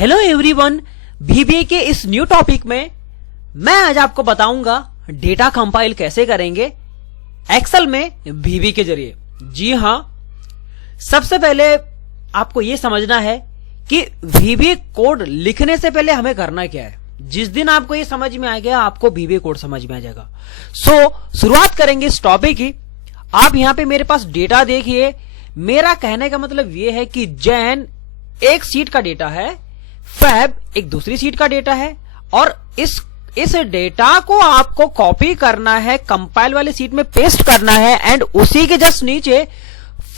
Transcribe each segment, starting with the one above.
Hello everyone, VBA के इस new topic में मैं आज आपको बताऊंगा डेटा कंपाइल कैसे करेंगे एक्सेल में VBA के जरिए। जी हां, सबसे पहले आपको यह समझना है कि VBA कोड लिखने से पहले हमें करना क्या है। जिस दिन आपको ये समझ में आ गया, आपको VBA कोड समझ में आ जाएगा। शुरुआत करेंगे इस टॉपिक की। आप यहां पे मेरे पास डेटा देखिए। मेरा कहने का मतलब यह है कि जैन एक सीट का डेटा है, फैब एक दूसरी सीट का डेटा है, और इस डेटा को आपको कॉपी करना है, कंपाइल वाली सीट में पेस्ट करना है, एंड उसी के जस्ट नीचे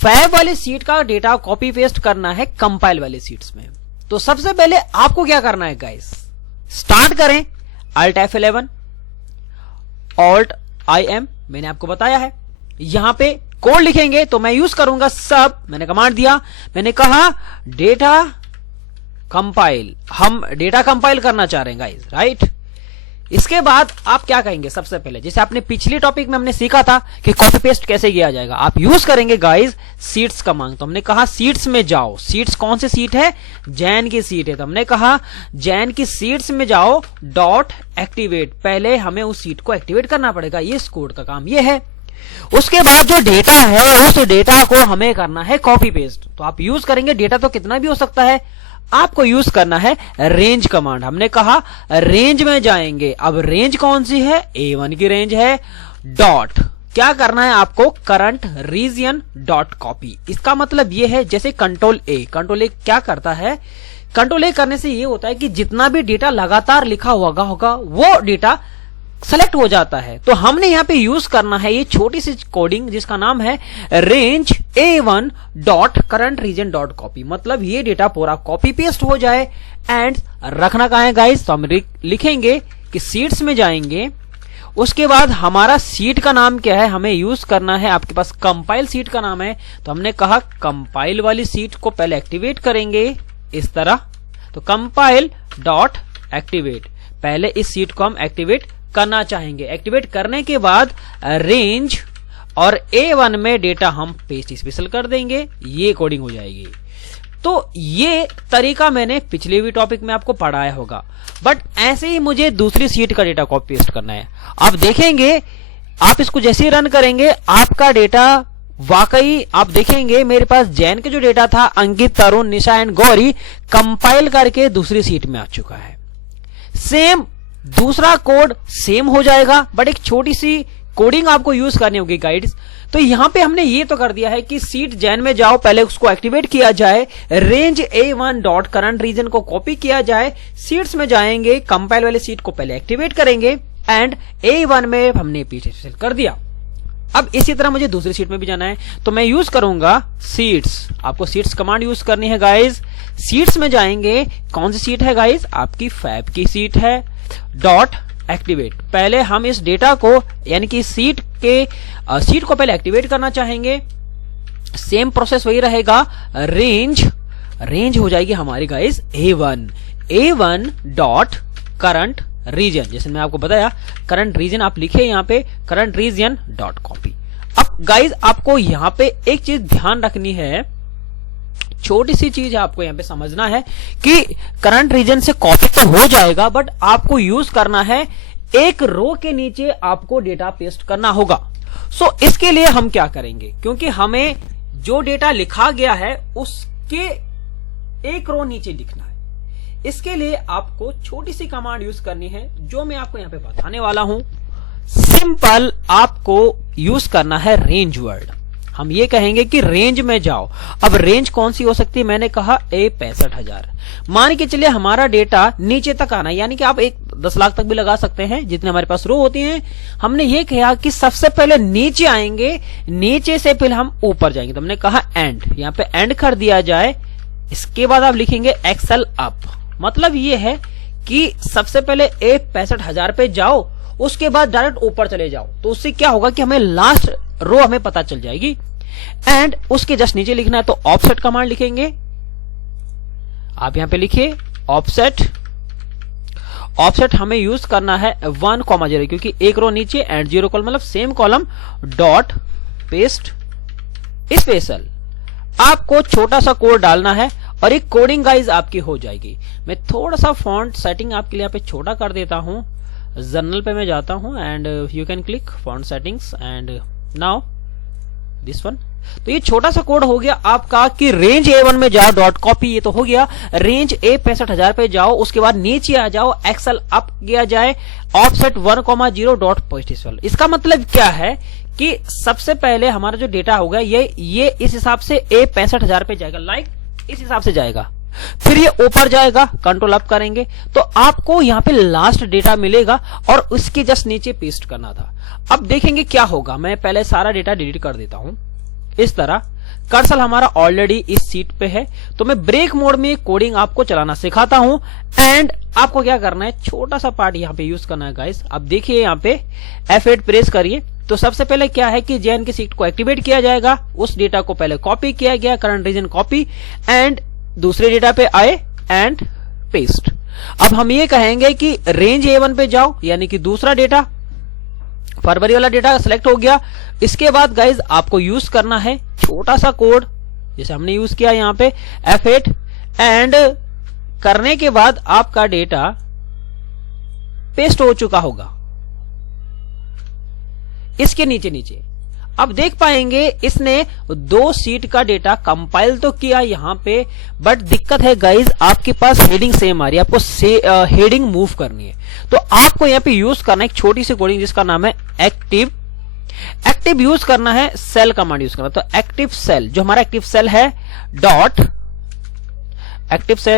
फैब वाली सीट का डेटा कॉपी पेस्ट करना है कंपाइल वाली सीट्स में। तो सबसे पहले आपको क्या करना है गाइस, स्टार्ट करें Alt F11 Alt IM, मैंने आपको बताया है। यहां पे कोड लिखेंगे तो मैं यूज करूंगा सब, मैंने कमांड दिया, मैंने कहा डेटा कंपाइल, हम डेटा कंपाइल करना चाह रहे हैं गाइस, राइट। इसके बाद आप क्या कहेंगे, सबसे पहले जैसे आपने पिछले टॉपिक में हमने सीखा था कि कॉपी पेस्ट कैसे किया जाएगा, आप यूज करेंगे गाइस सीट्स कमांड। तो हमने कहा सीट्स में जाओ, सीट्स कौन सी सीट है, जैन की सीट है, तो हमने कहा जैन की सीट्स में जाओ, डॉट एक्टिवेट, पहले हमें उस सीट को एक्टिवेट करना पड़ेगा, ये इस कोड का काम ये है। उसके बाद जो डेटा है उस डेटा को हमें करना है कॉपी पेस्ट। तो आप यूज करेंगे, डेटा तो कितना भी हो सकता है, आपको यूज करना है रेंज कमांड। हमने कहा रेंज में जाएंगे, अब रेंज कौन सी है, A1 की रेंज है, डॉट क्या करना है आपको, करंट रीजन डॉट कॉपी। इसका मतलब यह है जैसे कंट्रोल ए क्या करता है, कंट्रोल ए करने से यह होता है कि जितना भी डेटा लगातार लिखा होगा वो डेटा सेलेक्ट हो जाता है। तो हमने यहां पे यूज करना है ये छोटी सी कोडिंग जिसका नाम है range A1 dot current region dot copy, मतलब ये डेटा पूरा कॉपी पेस्ट हो जाए। एंड रखना कहां है गाइस, तो हम लिखेंगे कि सीट्स में जाएंगे। उसके बाद हमारा सीट का नाम क्या है, हमें यूज करना है, आपके पास कंपाइल सीट का नाम है, तो हमने कहा कंपाइल वाली सीट को पहले एक्टिवेट करेंगे इस तरह। तो कंपाइल डॉट एक्टिवेट, पहले इस सीट को हम एक्टिवेट करना चाहेंगे। एक्टिवेट करने के बाद रेंज और A1 में डेटा हम पेस्ट स्पेशल कर देंगे, ये कोडिंग हो जाएगी। तो ये तरीका मैंने पिछले भी टॉपिक में आपको पढ़ाया होगा, बट ऐसे ही मुझे दूसरी सीट का डेटा कॉपी पेस्ट करना है। आप देखेंगे, आप इसको जैसे ही रन करेंगे आपका डेटा वाकई आप देखेंगे मेरे पास जैन के जो डेटा था, अंकित, तरुण, निशा एंड गौरी, कंपाइल करके दूसरी सीट में आ चुका है। सेम दूसरा कोड सेम हो जाएगा, बट एक छोटी सी कोडिंग आपको यूज करनी होगी गाइड्स। तो यहां पे हमने ये तो कर दिया है कि सीट जैन में जाओ, पहले उसको एक्टिवेट किया जाए, range A1 dot current region को कॉपी किया जाए, सीट्स में जाएंगे, कंपाइल वाले सीट को पहले एक्टिवेट करेंगे, एंड A1 में हमने पीछे सेल कर दिया। अब इसी तरह मुझे दूसरी सीट में भी जाना है, तो मैं यूज करूंगा सीट्स, आपको सीट्स कमांड यूज करनी है गाइज। सीट्स में जाएंगे, कौन सी सीट है गाइज, आपकी फैब की सीट है, डॉट एक्टिवेट, पहले हम इस डेटा को यानी कि सीट को पहले एक्टिवेट करना चाहेंगे। सेम प्रोसेस वही रहेगा, रेंज हो जाएगी हमारी guys A1 dot current reason, जैसे मैं आपको बताया करंट रीजन आप लिखे यहां पे करंट रीजन डॉट कॉपी। अब गाइस आपको यहां पे एक चीज ध्यान रखनी है, छोटी सी चीज आपको यहां पे समझना है कि करंट रीजन से कॉपी तो हो जाएगा, बट आपको यूज करना है एक रो के नीचे आपको डेटा पेस्ट करना होगा। इसके लिए हम क्या करेंगे, क्योंकि हमें जो डेटा लिखा गया है उसके एक रो नीचे लिखना है, इसके लिए आपको छोटी सी कमांड यूज करनी है जो मैं आपको यहां पे बताने वाला हूं। सिंपल आपको यूज करना है रेंज वर्ड। हम ये कहेंगे कि रेंज में जाओ। अब रेंज कौन सी हो सकती है, मैंने कहा 65,000। मान के चलिए हमारा डेटा नीचे तक आना है, यानी कि आप 10 लाख तक भी लगा सकते हैं जितने हमारे पास रो होती हैं। हमने ये कहा कि सबसे पहले नीचे आएंगे, नीचे से फिर हम ऊपर जाएंगे, तो हमने कहा एंड, यहाँ पे एंड कर दिया जाए। इसके बाद आप लिखेंगे एक्सेल अप, मतलब ये है कि सबसे पहले 65,000 पे जाओ, उसके बाद डायरेक्ट ऊपर चले जाओ, तो उससे क्या होगा कि हमें लास्ट रो हमें पता चल जाएगी। एंड उसके जस्ट नीचे लिखना है तो ऑफसेट कमांड लिखेंगे, आप यहां पे लिखिए ऑफसेट हमें यूज करना है 1,0, क्योंकि एक रो नीचे एंड 0 कॉलम मतलब same column, dot paste special. आपको छोटा सा कोड डालना है और एक कोडिंग गाइज आपकी हो जाएगी। मैं थोड़ा सा फॉन्ट सेटिंग आपके लिए यहाँ पे छोटा कर देता हूँ। जर्नल पे मैं जाता हूँ and you can click font settings and now this one. तो ये छोटा सा कोड हो गया आपका कि रेंज A1 में जाओ डॉट कॉपी, ये तो हो गया। रेंज A65000 पे जाओ, उसके बाद नीचे आ जाओ, एक्सेल अप किया जाए, ऑफसेट 1,0 डॉट पोस्टिसल। इसका मतलब क्या है कि सबसे पहले हमारा जो डेटा होगा ये इस हिसाब से A65000 पे जाएगा, लाइक इस हिसाब से जाएगा। फिर ये ऊपर जाएगा, कंट्रोल अप करेंगे तो आपको यहाँ पे लास्ट डेटा मिलेगा और उसके जस्ट नीचे पेस्ट करना था। अब देखेंगे क्या होगा। मैं पहले सारा डेटा डिलीट कर देता हूं। इस तरह कर्सर हमारा ऑलरेडी इस सीट पे है, तो मैं ब्रेक मोड में कोडिंग आपको चलाना सिखाता हूं एंड आपको क्या करना है, छोटा सा पार्ट यहाँ पे यूज करना है गाइस। अब देखिए यहाँ पे F8 प्रेस करिए तो सबसे पहले क्या है कि JN की सीट को एक्टिवेट किया जाएगा। उस डेटा को पहले कॉपी किया गया, करंट रीजन कॉपी एंड दूसरे डेटा पे आए एंड पेस्ट। अब हम ये कहेंगे कि रेंज A1 पे जाओ, यानी कि दूसरा डेटा फरवरी वाला डेटा सेलेक्ट हो गया। इसके बाद गाइज आपको यूज करना है छोटा सा कोड जैसे हमने यूज किया यहाँ पे F8 एंड करने के बाद आपका डेटा पेस्ट हो चुका होगा इसके नीचे नीचे। अब देख पाएंगे इसने 2 सीट का डेटा कंपाइल तो किया यहाँ पे, बट दिक्कत है गाइज आपके पास हेडिंग सेम आ रही है, आपको हेडिंग मूव करनी है। तो आपको यहाँ पे यूज करना है एक छोटी सी कोडिंग जिसका नाम है एक्टिव यूज करना है, सेल कमांड यूज करना। तो एक्टिव सेल, जो हमारा एक्टिव सेल है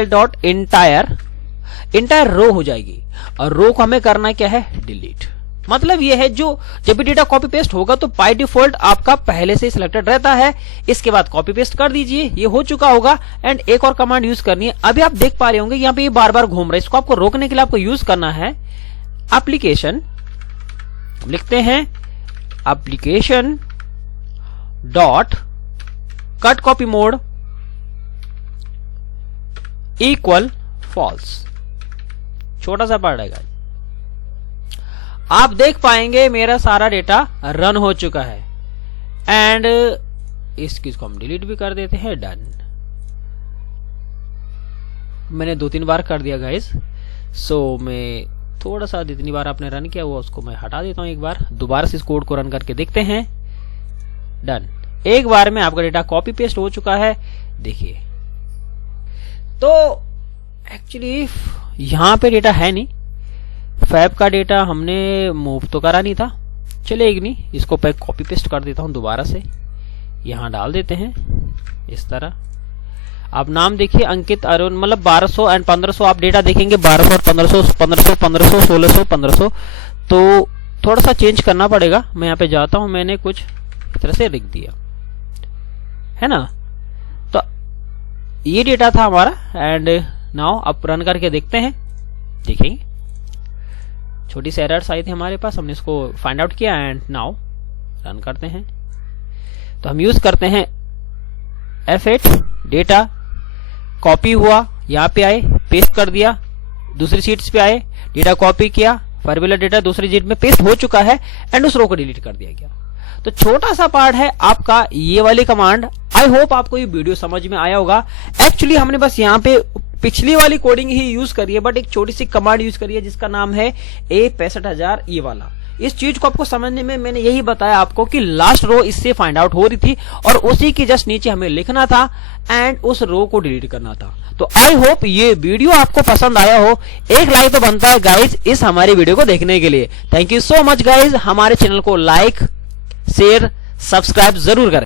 डॉट इंटायर रो हो जाएगी और रो को हमें करना क्या है, डिलीट। मतलब ये है जो जब भी डेटा कॉपी पेस्ट होगा तो बाय डिफॉल्ट आपका पहले से सिलेक्टेड रहता है। इसके बाद कॉपी पेस्ट कर दीजिए, ये हो चुका होगा एंड एक और कमांड यूज करनी है। अभी आप देख पा रहे होंगे यहाँ पे ये बार बार घूम रहा है, इसको आपको रोकने के लिए आपको यूज करना है एप्लीकेशन, लिखते हैं application dot cut copy mode equal false. छोटा सा पार्ट है, आप देख पाएंगे मेरा सारा डेटा रन हो चुका है एंड इस चीज को हम डिलीट भी कर देते हैं, डन। मैंने 2-3 बार कर दिया गाइस, सो मैं थोड़ा सा जितनी बार आपने रन किया हुआ उसको मैं हटा देता हूं। एक बार दोबारा से इस कोड को रन करके देखते हैं, डन। एक बार में आपका डेटा कॉपी पेस्ट हो चुका है, देखिए। तो एक्चुअली यहां पे डेटा है नहीं, फैब का डेटा हमने मूव तो करा नहीं था, चलेगी नहीं। इसको मैं कॉपी पेस्ट कर देता हूं दोबारा से, यहां डाल देते हैं इस तरह। आप नाम देखिए अंकित अरुण, मतलब 1200 एंड 1500 आप डेटा देखेंगे, 1200 और 1500, 1500, 1500, 1600, 1500। तो थोड़ा सा चेंज करना पड़ेगा। मैं यहाँ पे जाता हूं, मैंने कुछ इस तरह से लिख दिया है ना। तो ये डेटा था हमारा एंड नाउ अब रन करके देखते हैं, देखेंगे छोटी सी एरर्स आई थी हमारे पास, हमने इसको फाइंड आउट किया एंड नाउ रन करते हैं। तो हम यूज करते हैं F8, डेटा कॉपी हुआ, यहाँ पे आए पेस्ट कर दिया, दूसरी शीट्स पे आए डेटा कॉपी किया, फॉर्मूला डेटा दूसरी शीट में पेस्ट हो चुका है एंड उस रो को डिलीट कर दिया गया। तो छोटा सा पार्ट है आपका ये वाली कमांड। आई होप आपको ये वीडियो समझ में आया होगा। एक्चुअली हमने बस यहाँ पे पिछली वाली कोडिंग ही यूज करी है, बट एक छोटी सी कमांड यूज करी है जिसका नाम है A65000 ये वाला। इस चीज को आपको समझने में मैंने यही बताया आपको कि लास्ट रो इससे फाइंड आउट हो रही थी और उसी के जस्ट नीचे हमें लिखना था एंड उस रो को डिलीट करना था। तो आई होप ये वीडियो आपको पसंद आया हो। एक लाइक तो बनता है गाइज इस हमारी वीडियो को देखने के लिए। Thank you so much guys. हमारे चैनल को लाइक शेयर सब्सक्राइब जरूर करें।